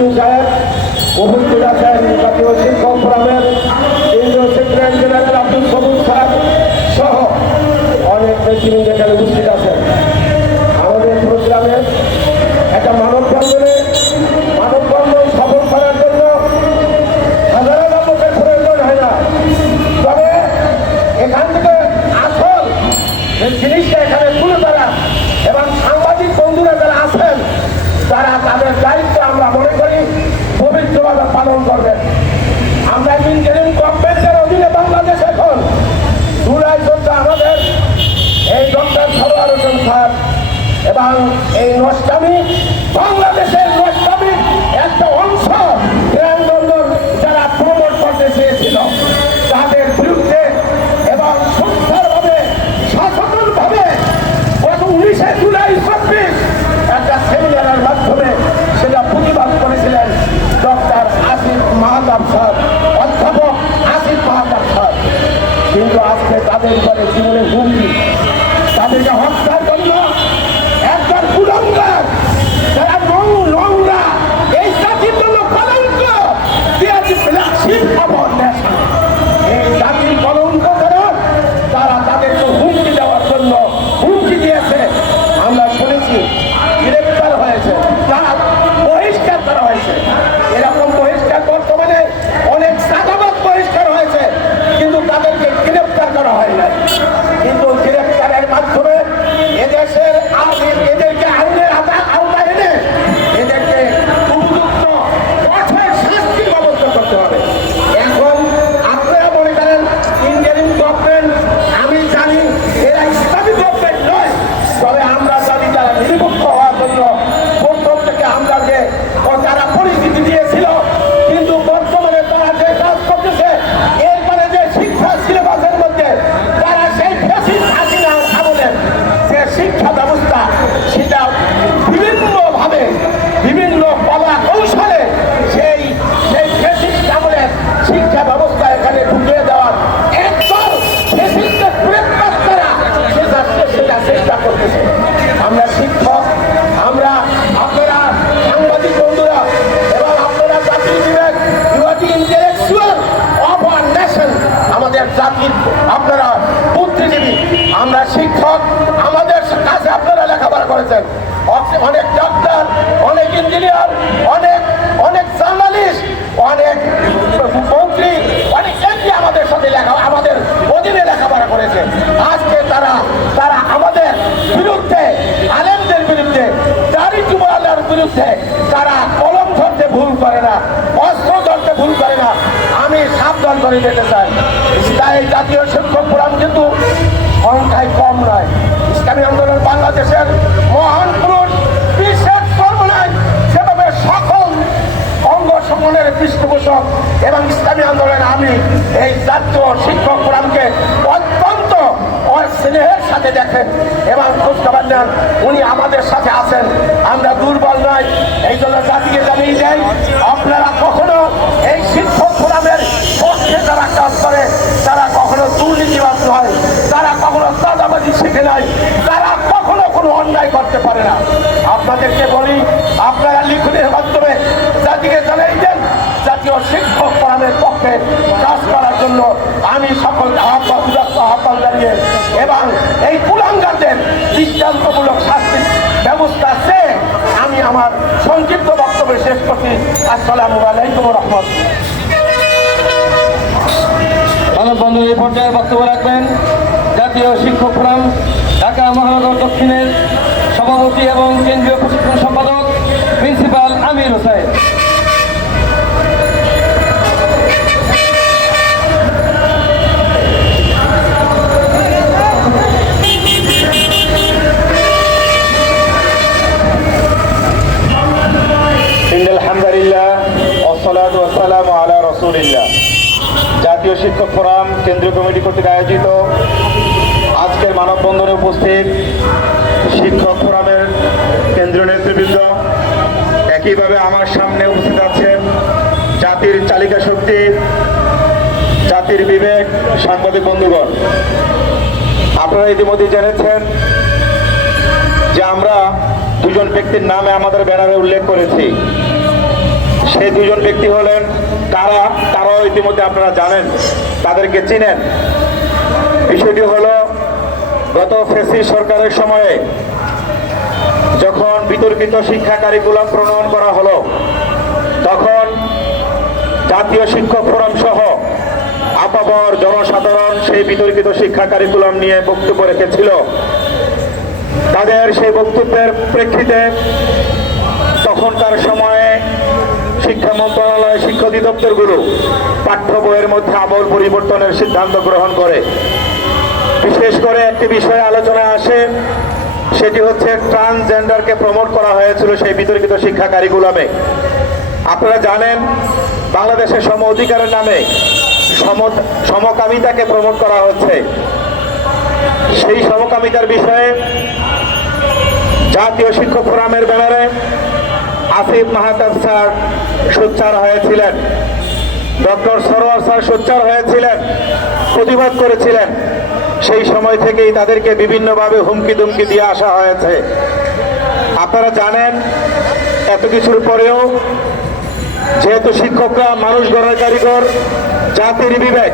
SP সাহেব উপস্থিত আছেন, জাতীয় শিক্ষক ফোরামের কেন্দ্রীয় সেক্রেটারি জেনারেল আব্দুল সবুজ সাহেব সহ অনেক নেতৃবৃন্দ এখানে উপস্থিত আছেন। আমাদের প্রোগ্রামের একটা মানববন্ধন সফল করার জন্য সাধারণ লোকের প্রয়োজন হয় না, তবে এখান থেকে আসল যে জিনিসটা এখানে তুলে ধরা এবং সাংবাদিক বন্ধুরা যারা আছেন তারা তাদের দায়িত্ব আমরা মনে করি পবিত্রভাবে পালন করবেন। আমরা ইন্টারিম গভর্নমেন্টের অধীনে বাংলাদেশ এখন জুলাই চলছে আমাদের এই ডক্টর সরওয়ার হোসেন স্যার এবং এই নষ্টামি বাংলাদেশের নষ্টামি একটা অংশ বিমানবন্দর যারা প্রমোট করতে চেয়েছিল তাদের বিরুদ্ধে এবং সুন্দরভাবে সচেতনভাবে গত 19শে জুলাই 26 একটা সেমিনারের মাধ্যমে সেটা প্রতিবাদ করেছিলেন ডক্টর আসিফ মাহতাব স্যার, অধ্যাপক আসিফ মাহতাব স্যার। কিন্তু আজকে তাদের উপরে জীবনের হুমকি, তাদেরকে হত্যার জন্য একজন কুলঙ্গার যারা নোংরা এই জাতির জন্য কলঙ্ক দিয়েছে ফ্ল্যাগশিপ খবর ন্যাশনাল। এই জাতির কলঙ্ক তারা তাদেরকে হুমকি দেওয়ার জন্য হুমকি দিয়েছে। আমরা শুনেছি গ্রেপ্তার হয়েছে, তারা বহিষ্কার করা হয়েছে। এরকম বহিষ্কার বর্তমানে অনেক সাদাবাদ বহিষ্কার হয়েছে, কিন্তু তাদেরকে গ্রেপ্তার করা হয় নাই। কিন্তু গ্রেপ্তারের মাধ্যমে এদেশের এদেরকে আইনের আওতায় এনে এদেরকে উপযুক্ত কঠোর শাস্তির ব্যবস্থা করতে হবে। এখন আপনারা মনে করেন ইন্ডিয়ান গভর্নমেন্ট, আমি জানি এরা ইসলামী গভর্নমেন্ট নয়, তবে আমরা জানি যারা নিরপেক্ষ হওয়ার জন্য প্রথম থেকে আমরা যে যারা পরিস্থিতি দিয়েছিল, কিন্তু বর্তমানে তারা যে কাজ করতেছে এরপরে যে শিক্ষা সিলেবাসের মধ্যে তারা সেই হাসিনার আমলের যে শিক্ষা ব্যবস্থা সেটা বিভিন্নভাবে বিভিন্ন কলা কৌশলে সেই আমলের শিক্ষা ব্যবস্থা এখানে ঢুকিয়ে দেওয়ার একদম গ্রেপ্তার করা সেটা চেষ্টা করতেছে। আমরা শিক্ষক, আমরা আপনারা সাংবাদিক বন্ধুরা এবং আপনারা জাতির বিবেক ইউআরটি ইন্টেলেকচুয়াল অফ আওয়ার নেশন, আমাদের জাতির আপনারা বুদ্ধিজীবী, আমরা শিক্ষক, আমাদের কাছে আপনারা লেখাপড়া করেছেন, অনেক ডাক্তার, অনেক ইঞ্জিনিয়ার, অনেক জার্নালিস্ট, অনেক মন্ত্রী, অনেক এমপি আমাদের সাথে আমাদের অধীনে লেখাপড়া করেছে। আজকে তারা আমাদের বিরুদ্ধে, আলেমদের বিরুদ্ধে, দাড়ি যুবরালের বিরুদ্ধে তারা কলম ধরতে ভুল করে না, অস্ত্র ধরতে ভুল করে না। আমি সাবধান করে দিতে চাই, এই জাতীয় শিক্ষক ফোরাম কিন্তু সংখ্যায় কম নয়। ইসলামী আন্দোলন বাংলাদেশের মহান পুরুষ বিশেষ সর্বনায় সেভাবে সকল অঙ্গ সংগঠনের পৃষ্ঠপোষক এবং ইসলামী আন্দোলন আমি এই জাতীয় শিক্ষক ফোরামকে অত্যন্ত স্নেহের সাথে দেখেন এবং খোঁজখবর নেন। উনি আমাদের সাথে আছেন, আমরা দুর্বল নয়। এই জন্য জাতিকে জানিয়ে দেয়, আপনারা কখনো এই শিক্ষক ফোরামের পক্ষে যারা কাজ করে তারা কখনো দুর্নীতিবাদ নয়, তারা কখনো চাঁদাবাজি শিখে নাই, তারা কখনো কোনো অন্যায় করতে পারে না। আপনাদেরকে বলি, আপনারা লিখনের মাধ্যমে জাতিকে জানাই দেন জাতীয় শিক্ষক ফোরামের পক্ষে কাজ করার জন্য আমি সকলকে আহ্বান জানিয়ে এবং এই কুলাঙ্গারদের দৃষ্টান্তমূলক শাস্তির ব্যবস্থা চেয়ে আমি আমার সংক্ষিপ্ত বক্তব্য শেষ করছি। আসসালামু আলাইকুম ওয়া রাহমাতুল্লাহ। মানববন্ধন এই পর্যায়ে বক্তব্য রাখবেন জাতীয় শিক্ষক ফোরাম ঢাকা মহানগর দক্ষিণের সভাপতি এবং কেন্দ্রীয় প্রশিক্ষণ সম্পাদক প্রিন্সিপাল আমির হোসেন। জাতীয় শিক্ষক ফোরাম কেন্দ্রীয় কমিটি কর্তৃক আয়োজিত আজকের মানববন্ধনে উপস্থিত শিক্ষক ফোরামের কেন্দ্রীয় নেতৃবৃন্দ, একইভাবে আমার সামনে উপস্থিত আছেন জাতির চালিকা শক্তি, জাতির বিবেক, সাংবাদিক বন্ধুগণ। আপনারা ইতিমধ্যে জেনেছেন যে আমরা দুজন ব্যক্তির নামে আমাদের ব্যানারে উল্লেখ করেছি। সেই দুজন ব্যক্তি হলেন কারা, তারাও ইতিমধ্যে আপনারা জানেন, তাদেরকে চিনেন। বিষয়টি হলো গত ফ্যাসিস্ট সরকারের সময়ে যখন বিতর্কিত শিক্ষা কারিকুলাম প্রণয়ন করা হলো, তখন জাতীয় শিক্ষক ফোরাম সহ আপামর জনসাধারণ সেই বিতর্কিত শিক্ষা কারিকুলাম নিয়ে বক্তব্য রেখেছিল। তাদের সেই বক্তব্যের প্রেক্ষিতে তখনকার সময়ে শিক্ষা মন্ত্রণালয়, শিক্ষা অধিদপ্তরগুলো পাঠ্য বইয়ের মধ্যে আমূল পরিবর্তনের সিদ্ধান্ত গ্রহণ করে। বিশেষ করে একটি বিষয়ে আলোচনায় আসে, সেটি হচ্ছে ট্রান্সজেন্ডারকে প্রমোট করা হয়েছিল সেই বিতর্কিত শিক্ষা কারিকুলামে। আপনারা জানেন, বাংলাদেশের সম অধিকারের নামে সমকামিতাকে প্রমোট করা হচ্ছে। সেই সমকামিতার বিষয়ে জাতীয় শিক্ষক ফোরামের ব্যানারে আসিফ মাহতাব স্যার সোচ্চার হয়েছিলেন, ডক্টর সরোয়ার স্যার সোচ্চার হয়েছিলেন, প্রতিবাদ করেছিলেন। সেই সময় থেকেই তাদেরকে বিভিন্নভাবে হুমকি দুমকি দিয়ে আসা হয়েছে। আপনারা জানেন, এত কিছুর পরেও যেহেতু শিক্ষকরা মানুষ গড়ার কারিগর, জাতির বিবেক,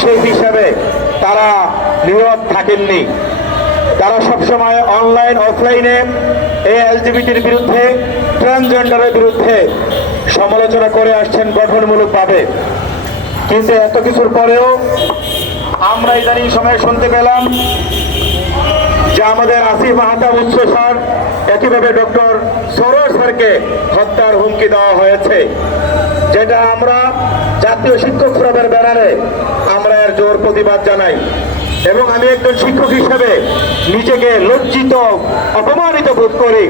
সেই হিসাবে তারা নীরব থাকেননি। তারা সবসময় অনলাইন অফলাইনে এই এলজিবিটির বিরুদ্ধে, ট্রান্সজেন্ডারের বিরুদ্ধে সমালোচনা করে আসছেন গঠনমূলকভাবে। কিন্তু এত কিছুর পরেও আমরা ইদানিং সময় শুনতে পেলাম যে আমাদের আসিফ মাহতাব উচ্চ স্যার, একইভাবে ডক্টর সরোয়ার স্যারকে হত্যার হুমকি দেওয়া হয়েছে, যেটা আমরা জাতীয় শিক্ষক ফোরামের ব্যানারে আমরা এর জোর প্রতিবাদ জানাই। এবং আমি একজন শিক্ষক হিসেবে নিজেকে লজ্জিত, অপমানিত বোধ করি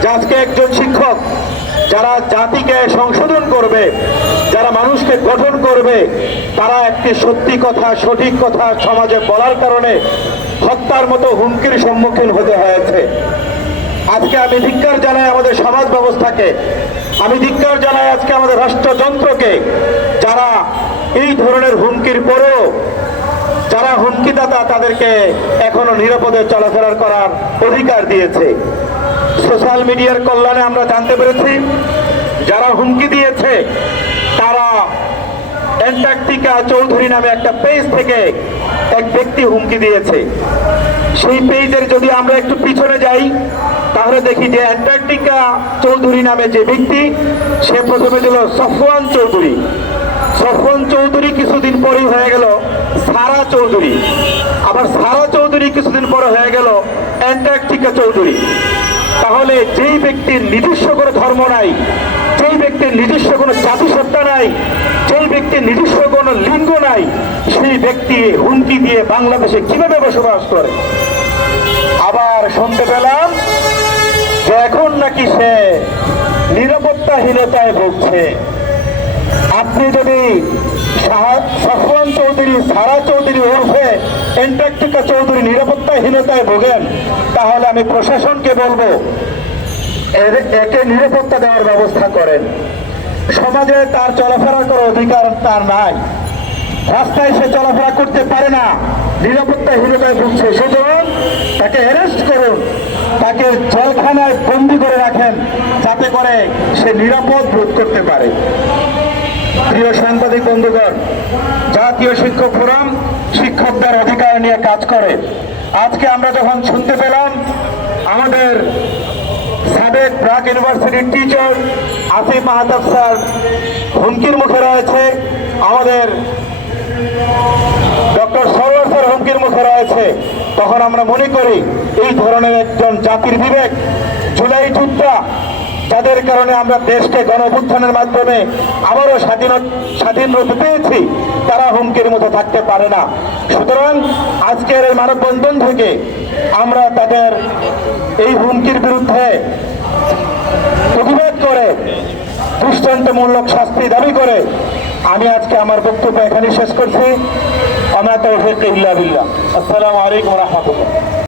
যে আজকে একজন শিক্ষক যারা জাতিকে সংশোধন করবে, যারা মানুষকে গঠন করবে, তারা একটি সত্যি কথা, সঠিক কথা সমাজে বলার কারণে হত্যার মতো হুমকির সম্মুখীন হতে হয়েছে। আজকে আমি ধিক্কার জানাই আমাদের সমাজ ব্যবস্থাকে, আমি ধিক্কার জানাই আজকে আমাদের রাষ্ট্রযন্ত্রকে, যারা এই ধরনের হুমকির পরেও যারা হুমকিদাতা তাদেরকে এখনো নিরাপদে চলাফেরা করার অধিকার দিয়েছে। সোশ্যাল মিডিয়ার কল্যাণে আমরা জানতে পেরেছি যারা হুমকি দিয়েছে তারা অ্যান্টার্কটিকা চৌধুরী নামে একটা পেজ থেকে এক ব্যক্তি হুমকি দিয়েছে। সেই পেজের যদি আমরা একটু পিছনে যাই তাহলে দেখি যে অ্যান্টার্কটিকা চৌধুরী নামে যে ব্যক্তি, সে প্রথমে দিল সফওয়ান চৌধুরী। সফওয়ান চৌধুরী কিছুদিন পরেই হয়ে গেল সারা চৌধুরী, আবার সারা চৌধুরী কিছুদিন পরে হয়ে গেল অ্যান্টার্কটিকা চৌধুরী। তাহলে যেই ব্যক্তির নিজস্ব কোনো ধর্ম নাই, যেই ব্যক্তির নিজস্ব কোনো জাতিসত্তা নাই, যেই ব্যক্তির নিজস্ব কোনো লিঙ্গ নাই, সেই ব্যক্তি হুমকি দিয়ে বাংলাদেশে কিভাবে বসবাস করে? আবার শুনতে পেলাম যে এখন নাকি সে নিরাপত্তাহীনতায় ভুগছে। আপনি যদি সফওয়ান চৌধুরী, সারা চৌধুরী ওরফে অ্যান্টার্কটিকা চৌধুরী নিরাপত্তাহীনতায় ভোগেন, তাহলে আমি প্রশাসনকে বলবো একে নিরাপত্তা দেওয়ার ব্যবস্থা করেন। সমাজে তার চলাফেরা করার অধিকার তার নাই, রাস্তায় সে চলাফেরা করতে পারে না, নিরাপত্তাহীনতায় ভুগছে। সুতরাং তাকে অ্যারেস্ট করুন, তাকে জেলখানায় বন্দি করে রাখেন, যাতে করে সে নিরাপদ বোধ করতে পারে। প্রিয় সাংবাদিক বন্ধুগণ, জাতীয় শিক্ষক ফোরাম শিক্ষকদের অধিকার নিয়ে কাজ করে। আজকে আমরা যখন শুনতে পেলাম আমাদের সাবেক ব্র্যাক ইউনিভার্সিটির টিচার আসিফ মাহতাব স্যার হুমকির মুখে রয়েছে, আমাদের ডক্টর সরোয়ার স্যার হুমকির মুখে রয়েছে, তখন আমরা মনে করি এই ধরনের একজন জাতির বিবেক, জুলাই যোদ্ধা, যাদের কারণে আমরা দেশকে গণঅভ্যুত্থানের মাধ্যমে আবারও স্বাধীন রূপে পেয়েছি, তারা হুমকির মতো থাকতে পারে না। সুতরাং আজকের এই মানববন্ধন থেকে আমরা তাদের এই হুমকির বিরুদ্ধে প্রতিবাদ করে দৃষ্টান্তমূলক শাস্তি দাবি করে আমি আজকে আমার বক্তব্য এখানে শেষ করছি। আমরা তৌফিক ইল্লা বিল্লাহ। আসসালামু আলাইকুম ওয়া রাহমাতুল্লাহ।